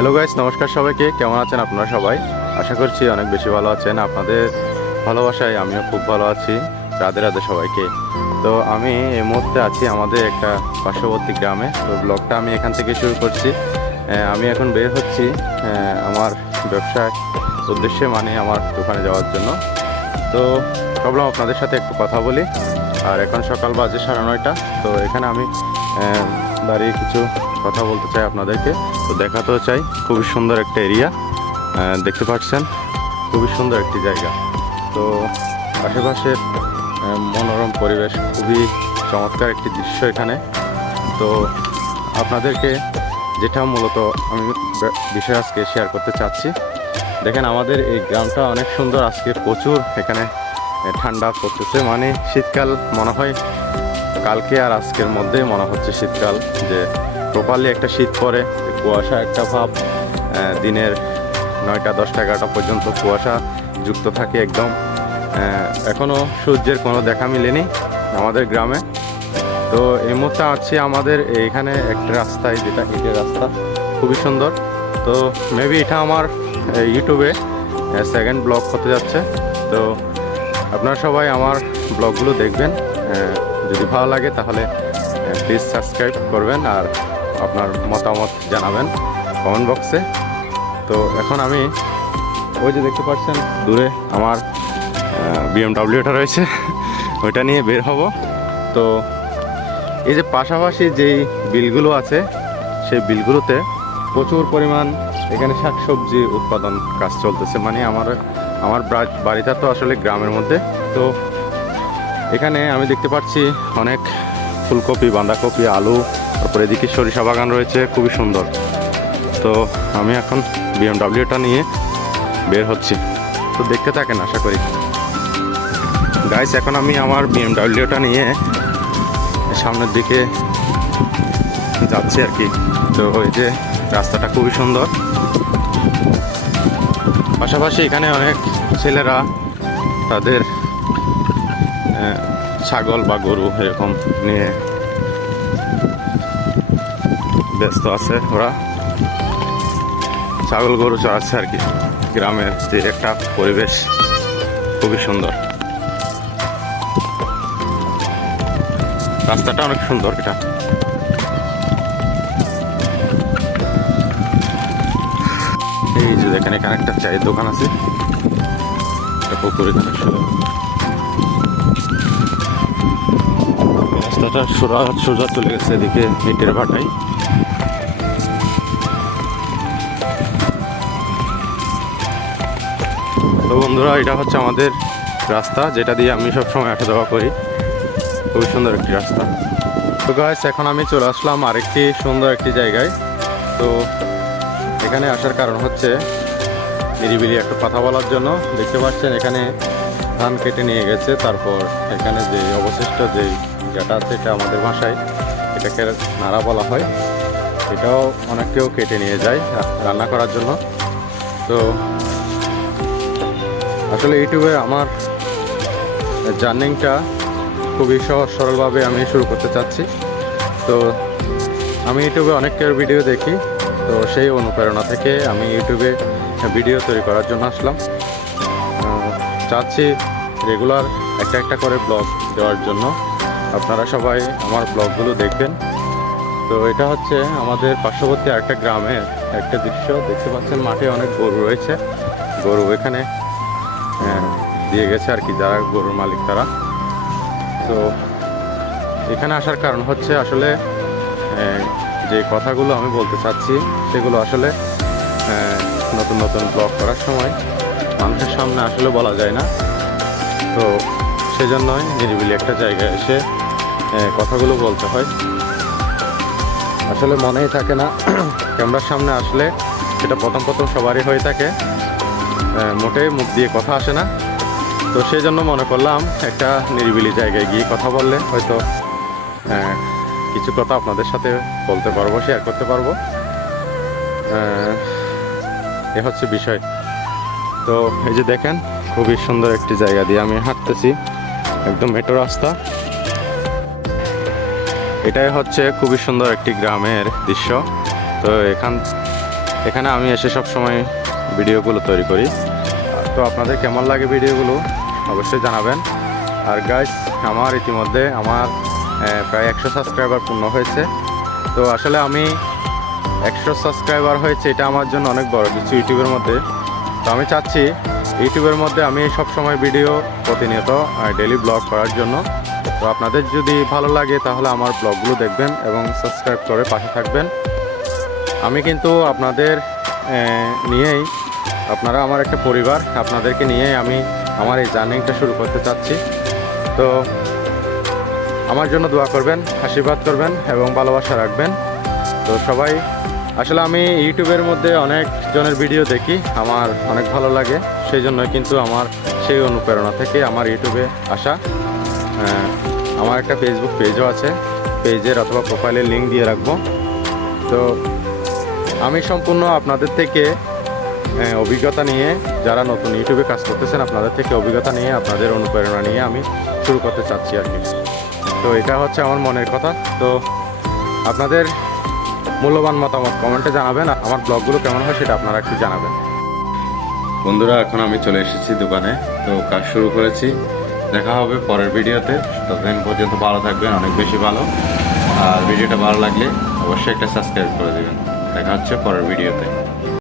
Hello guys, নমস্কার সবাইকে। কেমন আছেন আপনারা সবাই? আশা করছি অনেক বেশি ভালো আছেন। আপনাদের ভালোবাসায় আমিও খুব ভালো আছি। রাধে রাধে সবাইকে। তো আমি এই মুহূর্তে আছি আমাদের একটা পার্শ্ববর্তী গ্রামে। তো ব্লগটা আমি এখান থেকে শুরু করছি। আমি এখন বের হচ্ছি আমার ব্যবসার উদ্দেশ্যে, মানে আমার দোকানে যাওয়ার জন্য। তো ভাবলাম আপনাদের সাথে একটু কথা বলি। আর এখন সকাল বাজে 9:30। তো এখানে আমি দাঁড়িয়ে কিছু কথা বলতে চাই আপনাদেরকে, তো দেখাতেও চাই। খুবই সুন্দর একটা এরিয়া, দেখতে পাচ্ছেন, খুবই সুন্দর একটি জায়গা। তো আশেপাশের মনোরম পরিবেশ, খুবই চমৎকার একটি দৃশ্য এখানে। তো আপনাদেরকে যেটা মূলত আমি বিষয় আজকে শেয়ার করতে চাচ্ছি, দেখেন আমাদের এই গ্রামটা অনেক সুন্দর। আজকে প্রচুর এখানে ঠান্ডা পড়তেছে, মানে শীতকাল মনে হয় কালকে আর আজকের মধ্যে মনে হচ্ছে শীতকাল, যে প্রপারলি একটা শীত পড়ে। কুয়াশা একটা ভাব, দিনের 9টা 10টা 11টা পর্যন্ত কুয়াশা যুক্ত থাকে একদম। এখনও সূর্যের কোনো দেখা মিলেনি আমাদের গ্রামে। তো এই মুহূর্তে আছি আমাদের এখানে একটা রাস্তায়, যেটা ইটের রাস্তা, খুবই সুন্দর। তো মেবি এটা আমার ইউটিউবে সেকেন্ড ব্লগ হতে যাচ্ছে। তো আপনারা সবাই আমার ব্লগগুলো দেখবেন। যদি ভালো লাগে তাহলে প্লিজ সাবস্ক্রাইব করবেন, আর আপনার মতামত জানাবেন কমেন্ট বক্সে। তো এখন আমি ওই যে দেখতে পাচ্ছেন দূরে আমার বিএমডাব্লিউটা রয়েছে, ওইটা নিয়ে বের হব। তো এই যে পাশাপাশি যেই বিলগুলো আছে, সেই বিলগুলোতে প্রচুর পরিমাণ এখানে শাকসবজি উৎপাদন কাজ চলতেছে। মানে আমার বাড়িটা তো আসলে গ্রামের মধ্যে। তো এখানে আমি দেখতে পাচ্ছি অনেক ফুলকপি, বাঁধাকপি, আলু, তারপরে এদিকে সরিষা বাগান রয়েছে, খুবই সুন্দর। তো আমি এখন বিএমডাব্লিউটা নিয়ে বের হচ্ছি, তো দেখতে থাকেন আশা করি। গাইস, এখন আমি আমার বিএমডাব্লিউটা নিয়ে সামনের দিকে যাচ্ছি আর কি। তো ওই যে রাস্তাটা খুবই সুন্দর। পাশাপাশি এখানে অনেক ছেলেরা তাদের ছাগল বা গরু এরকম নিয়ে ব্যস্ত আছে। ওরা ছাগল গরু চড়াচ্ছে আর কি। গ্রামের যে একটা পরিবেশ, খুবই সুন্দর। রাস্তাটা অনেক সুন্দর। এটা এই যে দেখেন, এখানে একটা চায়ের দোকান আছে, পুকুর এখানে। রাস্তাটা সোজা চলে গেছে এদিকে ইটের ভাটায়। তো বন্ধুরা, এটা হচ্ছে আমাদের রাস্তা, যেটা দিয়ে আমি সবসময় আসা যাওয়া করি। খুবই সুন্দর একটি রাস্তা। তো গাইস, এখন আমি চলে আসলাম আরেকটি সুন্দর একটি জায়গায়। তো এখানে আসার কারণ হচ্ছে নিরিবিলি একটা কথা বলার জন্য। দেখতে পাচ্ছেন এখানে ধান কেটে নিয়ে গেছে। তারপর এখানে যে অবশিষ্ট যে যেটা আছে, এটা আমাদের ভাষায় এটাকে নাড়া বলা হয়। এটাও অনেকেও কেটে নিয়ে যায় রান্না করার জন্য। তো আসলে ইউটিউবে আমার জার্নিংটা খুবই সহজ সরলভাবে আমি শুরু করতে চাচ্ছি। তো আমি ইউটিউবে অনেকের ভিডিও দেখি, তো সেই অনুপ্রেরণা থেকে আমি ইউটিউবে ভিডিও তৈরি করার জন্য আসলাম। চাচ্ছি রেগুলার একটা করে ব্লগ দেওয়ার জন্য। আপনারা সবাই আমার ব্লগগুলো দেখবেন। তো এটা হচ্ছে আমাদের পার্শ্ববর্তী আরেকটা গ্রামের একটা দৃশ্য। দেখতে পাচ্ছেন মাঠে অনেক গরু রয়েছে। গরু এখানে দিয়ে গেছে আর কি, যারা গরুর মালিক তারা। তো এখানে আসার কারণ হচ্ছে আসলে যে কথাগুলো আমি বলতে চাচ্ছি, সেগুলো আসলে নতুন নতুন ব্লগ করার সময় মানুষের সামনে আসলে বলা যায় না। তো সেজন্যই নিরিবিলি একটা জায়গায় এসে কথাগুলো বলতে হয়। আসলে মনেই থাকে না ক্যামেরার সামনে আসলে, সেটা প্রথম সবারই হয়ে থাকে, মোটেই মুখ দিয়ে কথা আসে না। তো সেই জন্য মনে করলাম একটা নিরিবিলি জায়গায় গিয়ে কথা বললে হয়তো কিছু কথা আপনাদের সাথে বলতে পারবো, শেয়ার করতে পারবো। এ হচ্ছে বিষয়। তো এই যে দেখেন, খুবই সুন্দর একটি জায়গা দিয়ে আমি হাঁটতেছি, একদম মেট্রো রাস্তা। এটাই হচ্ছে খুবই সুন্দর একটি গ্রামের দৃশ্য। তো এখানে আমি এসে সব সময় ভিডিওগুলো তৈরি করি। তো আপনাদের কেমন লাগে ভিডিওগুলো অবশ্যই জানাবেন। আর গাইস, আমার ইতিমধ্যে প্রায় 100 সাবস্ক্রাইবার পূর্ণ হয়েছে। তো আসলে আমি 100 সাবস্ক্রাইবার হয়েছে, এটা আমার জন্য অনেক বড় কিছু ইউটিউবের মধ্যে। তো আমি চাচ্ছি ইউটিউবের মধ্যে আমি সব সময় ভিডিও প্রতিনিয়ত ডেইলি ব্লগ করার জন্য। তো আপনাদের যদি ভালো লাগে তাহলে আমার ব্লগগুলো দেখবেন এবং সাবস্ক্রাইব করে পাশে থাকবেন। আমি কিন্তু আপনাদের নিয়েই, আপনারা আমার একটা পরিবার, আপনাদেরকে নিয়েই আমি আমার এই জার্নিটা শুরু করতে চাচ্ছি। তো আমার জন্য দোয়া করবেন, আশীর্বাদ করবেন এবং ভালোবাসা রাখবেন। তো সবাই, আসলে আমি ইউটিউবের মধ্যে অনেক জনের ভিডিও দেখি, আমার অনেক ভালো লাগে। সেই জন্য কিন্তু আমার সেই অনুপ্রেরণা থেকে আমার ইউটিউবে আসা। আমার একটা ফেসবুক পেজও আছে, পেজের অথবা প্রোফাইলের লিঙ্ক দিয়ে রাখবো। তো আমি সম্পূর্ণ আপনাদের থেকে অভিজ্ঞতা নিয়ে, যারা নতুন ইউটিউবে কাজ করতেছেন আপনাদের থেকে অভিজ্ঞতা নিয়ে, আপনাদের অনুপ্রেরণা নিয়ে আমি শুরু করতে চাচ্ছি আর কি। তো এটা হচ্ছে আমার মনের কথা। তো আপনাদের মূল্যবান মতামত কমেন্টে জানাবেন। আমার ব্লগগুলো কেমন হয় সেটা আপনারা একটু জানাবেন। বন্ধুরা, এখন আমি চলে এসেছি দোকানে, তো কাজ শুরু করেছি। দেখা হবে পরের ভিডিওতে। ততদিন পর্যন্ত ভালো থাকবেন, অনেক বেশি ভালো। আর ভিডিওটা ভালো লাগলে অবশ্যই একটা সাবস্ক্রাইব করে দেবেন। দেখা হচ্ছে পরের ভিডিওতে।